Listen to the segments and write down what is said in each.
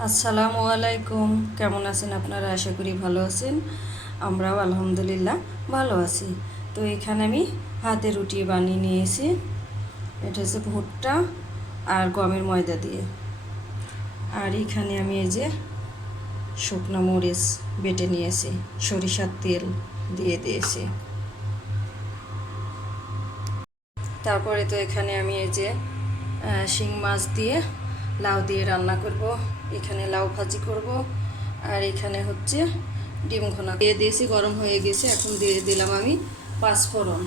আসসালামু আলাইকুম। কেমন আছেন আপনারা? আশা করি ভালো আছেন। আমরাও আলহামদুলিল্লাহ ভালো আছি। তো এখানে আমি হাতে রুটি বানিয়ে নিয়েছি। এটা হচ্ছে ভুট্টা আর গমের ময়দা দিয়ে। আর এখানে আমি এই যে শুকনো মরিচ বেটে নিয়েছি, সরিষার তেল দিয়ে দিয়েছি। তারপরে তো এখানে আমি এই যে শিং মাছ দিয়ে লাউ দিয়ে রান্না করব। এখানে লাউ ভাজি করব। আর এখানে হচ্ছে ডিম ঘোনা দিয়ে দিয়েছি, গরম হয়ে গেছে। এখন দিয়ে দিলাম আমি পাঁচফোড়ন।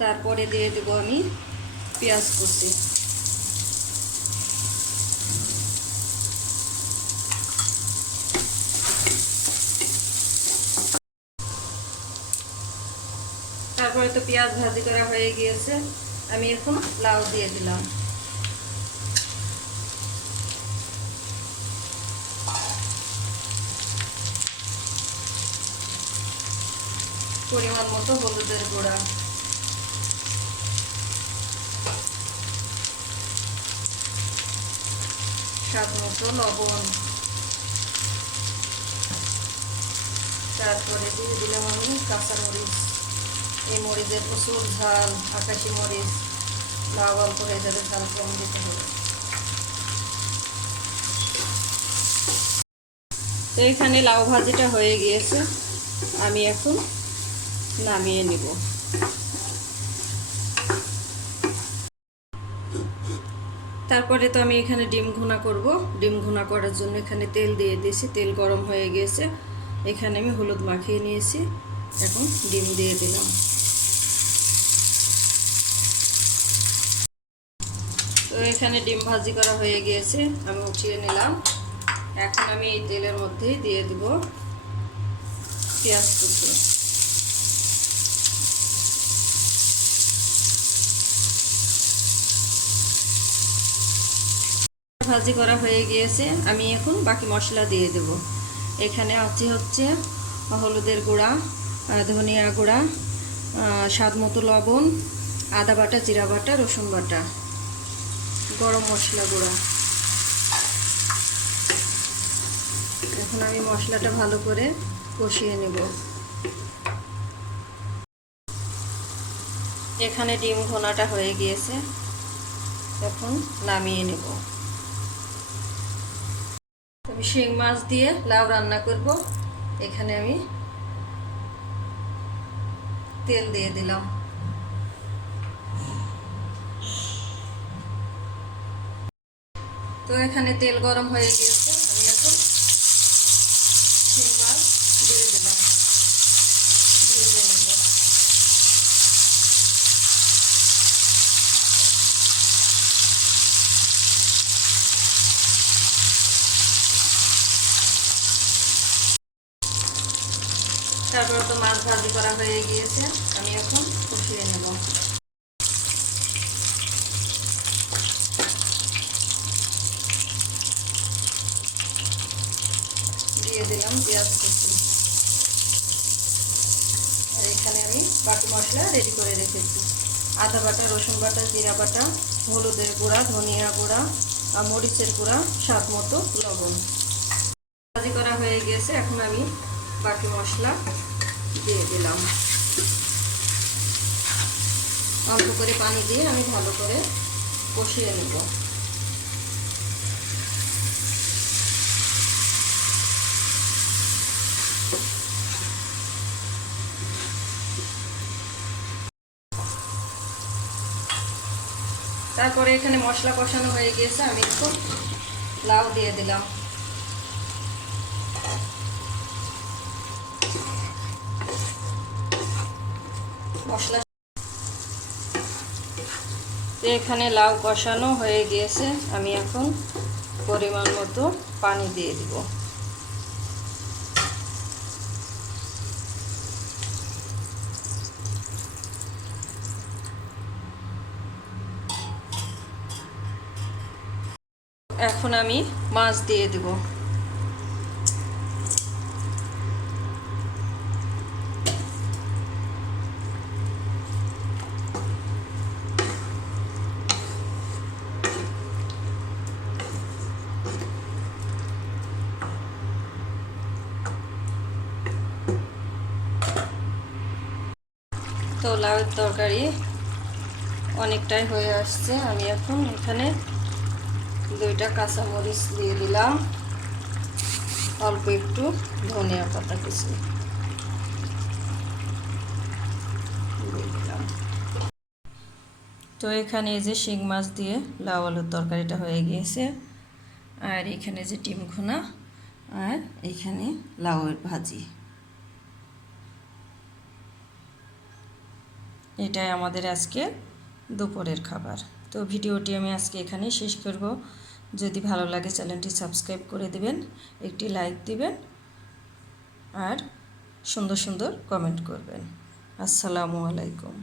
তারপরে দিয়ে দেবো আমি পেঁয়াজ কুচি। তারপরে তো পেঁয়াজ ভাজি করা হয়ে গিয়েছে, আমি এখন লাউ দিয়ে দিলাম। পরিমাণ মতো হলুদের গুঁড়া, স্বাদ মতো লবণ। তারপরে দিয়ে দিলাম আমি কাঁচা মরিচ। এই মরিচের প্রচুর ঝাল, আকাশি মরিচ। লাউ অল্প হয়ে যাবে, ঝাল কম দিতে হবে। তো এখানে লাউ ভাজিটা হয়ে গিয়েছে, আমি এখন নামিয়ে নিব। তারপরে তো আমি এখানে ডিম ভুনা করব। ডিম ভুনা করার জন্য এখানে তেল দিয়ে দিয়েছি, তেল গরম হয়ে গিয়েছে। এখানে আমি হলুদ মাখিয়ে নিয়েছি, এখন ডিম দিয়ে দিলাম। তো এখানে ডিম ভাজি করা হয়ে গিয়েছে, আমি উঠিয়ে নিলাম। এখন আমি এই তেলের মধ্যেই দিয়ে দেব পেঁয়াজ কুচি। ভাজি করা হয়ে গিয়েছে, আমি এখন বাকি মশলা দিয়ে দেব। এখানে আছে হচ্ছে হলুদের গুঁড়া, ধনিয়া গুঁড়া, স্বাদ মতো লবণ, আদা বাটা, জিরা বাটা, রসুন বাটা, গরম মশলা গুঁড়া। এখন আমি মশলাটা ভালো করে কষিয়ে নেব। এখানে ডিম ঘোনাটা হয়ে গিয়েছে, এখন নামিয়ে নেব। আমি শিং মাছ দিয়ে লাউ রান্না করব। এখানে আমি তেল দিয়ে দিলাম। তো এখানে তেল গরম হয়ে গিয়েছে, আমি এখন শিং মাছ দিয়ে দিলাম, ভেজে নেব। তারপর তো মাছ ভাজি করা হয়ে গিয়েছে, আমি এখন কষিয়ে নেব। দিয়ে দিলাম পেঁয়াজ কুচি। আর এখানে আমি বাকি মশলা রেডি করে রেখেছি। আদা বাটা, রসুন বাটা, জিরা বাটা, হলুদের গুঁড়া, ধনিয়া গুঁড়া, মরিচের গুঁড়া, স্বাদ মতো লবণ। ভাজি করা হয়ে গিয়েছে, এখন আমি বাকি মশলা দিয়ে দিলাম। অল্প করে পানি দিয়ে আমি ভালো করে কষিয়ে নেব। তারপরে এখানে মশলা কষানো হয়ে গিয়েছে, আমি একটু লাউ দিয়ে দিলাম। মশলা এখানে লাউ কষানো হয়ে গিয়েছে, আমি এখন পরিমাণ মতো পানি দিয়ে দিব। এখন আমি মাছ দিয়ে দেব। তো লাউয়ের তরকারি অনেকটাই হয়ে আসছে। আমি এখন এখানে 2টা কাঁচামরিচ দিয়ে দিলাম, অল্প একটু ধনিয়া পাতা কুচি দিয়ে দিলাম। তো এখানে এই যে শিং মাছ দিয়ে লাউ আলুর তরকারিটা হয়ে গিয়েছে। আর এখানে যে ডিম ভুনা, আর এখানে লাউয়ের ভাজি। এটাই আমাদের আজকে দুপুরের খাবার। তো ভিডিওটি আমি আজকে এখানেই শেষ করব। যদি ভালো লাগে চ্যানেলটি সাবস্ক্রাইব করে দিবেন, একটি লাইক দিবেন আর সুন্দর সুন্দর কমেন্ট করবেন। আসসালামু আলাইকুম।